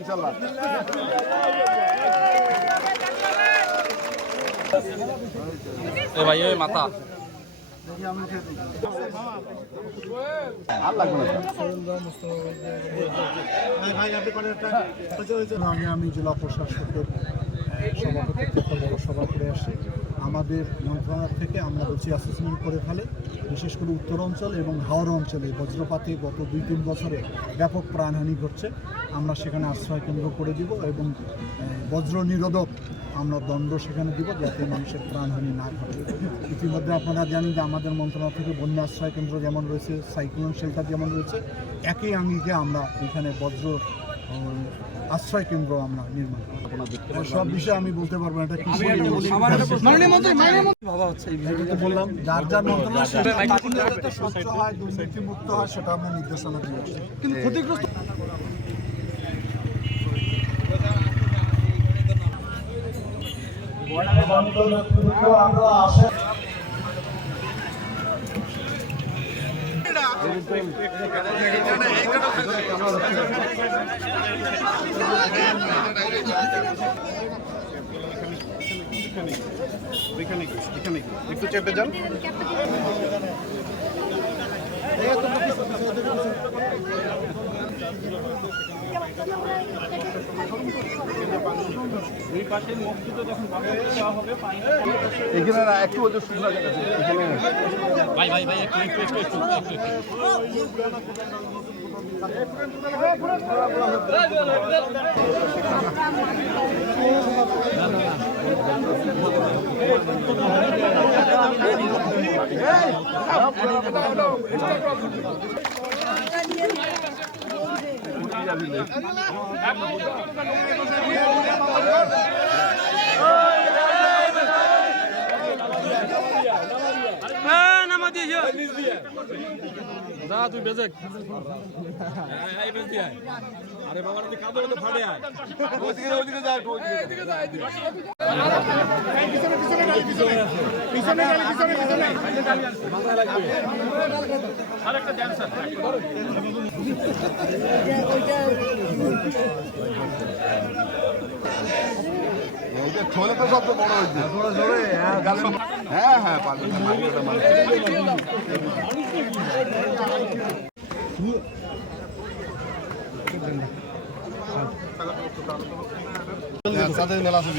ইনশাআল্লাহ। এ ভাই ওই মাথা আমি জেলা প্রশাসকের সভাপতিত্ব বড় সভা করে আসছি। আমাদের মন্ত্রণালয় থেকে আমরা বলছি অ্যাসেসমেন্ট করে ফেলে, বিশেষ করে উত্তর অঞ্চল এবং হাওড়া অঞ্চলে বজ্রপাতে গত 2-3 বছরে ব্যাপক প্রাণহানি ঘটছে। আমরা সেখানে আশ্রয় কেন্দ্র করে দিব এবং বজ্র নিরোধক আমরা দণ্ড সেখানে দিব, যাতে মানুষের প্রাণহানি না ঘটে। ইতিমধ্যে আপনারা জানেন যে আমাদের মন্ত্রণালয় থেকে বন্যা আশ্রয় কেন্দ্র যেমন রয়েছে, সাইক্লোন শেল্টার যেমন রয়েছে, একই আঙ্গিকে আমরা এখানে বজ্র আশ্রয় কেন্দ্র আমরা নির্মাণ করি। সব বিষয়ে আমি বলতে পারবো না, এটা বললাম যার যার মন্ত্রণালয় স্বচ্ছ হয়, দুর্নীতিমুক্ত হয়, সেটা আমরা নির্দেশনা দিয়েছি। কিন্তু ক্ষতিগ্রস্ত একটু চেপে যান। এখানে না একটু ওদের শুকনো জায়গা আছে এখানে। ভাই ভাই ভাই একটু যা তুই বেজে আরে বাবার কাদর তো ফাটে আয় ওইদিকে যা ওইদিকে যা পিছনে মাথা লাগবে আরেকটা ড্যান্সার ওইটা ছোলে তো সবচেয়ে বড় হয়েছে। হ্যাঁ হ্যাঁ পারবেন। সাথে মেলা আছে।